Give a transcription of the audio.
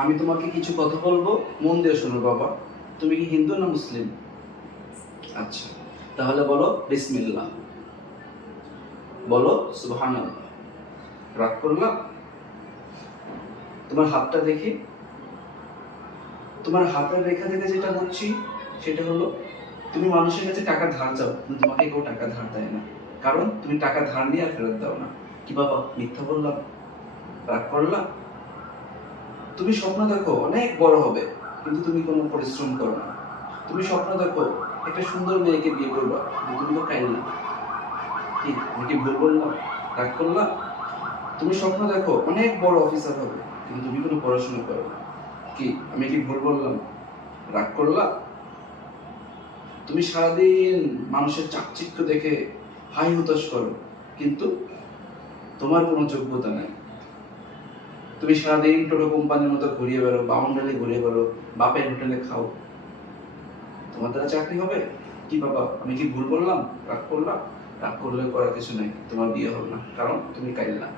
আমি তোমাকে কিছু কথা বলবো, মন দিয়ে শোনো বাবা। তুমি কি হিন্দু না মুসলিম? আচ্ছা, তাহলে বলো বিসমিল্লাহ, বলো সুবহানাল্লাহ। রাগ করলাম? তোমার হাতটা দেখি। তোমার হাতের রেখা থেকে যেটা বুঝছি সেটা হলো তুমি মানুষের কাছে টাকা ধার চাও, কিন্তু তোমাকে কেউ টাকা ধার দেয় না, কারণ তুমি টাকা ধার নিয়ে আর ফেরত দাও না। কি বাবা, মিথ্যা বললাম? রাগ করলাম? তুমি স্বপ্ন দেখো অনেক বড় হবে, কিন্তু তুমি কোনো পরিশ্রম করো না। তুমি স্বপ্ন দেখো একটা সুন্দর মেয়েকে বিয়ে করবা, কিন্তু তুমি তো কাইল না। কি আমি কি ভুল বললাম? রাগ করলাম? তুমি স্বপ্ন দেখো অনেক বড় অফিসার হবে, কিন্তু তুমি কোনো পড়াশোনা করো না। কি আমি কি ভুল বললাম? রাগ করলাম? তুমি সারাদিন মানুষের চাকচিক্য দেখে হাই হুতাশ করো, কিন্তু তোমার কোনো যোগ্যতা নেই। তুমি সারাদিন টোটো কোম্পানির মতো ঘুরিয়ে বেরো, বাউন্ডারি ঘুরিয়ে বেরো, বাপের হোটেলে খাও, তোমার দ্বারা চাকরি হবে? কি বাবা, আমি কি ভুল বললাম? রাগ করলাম? রাগ করলে করার কিছু নেই, তোমার বিয়ে হবে না, কারণ তুমি কাইল না।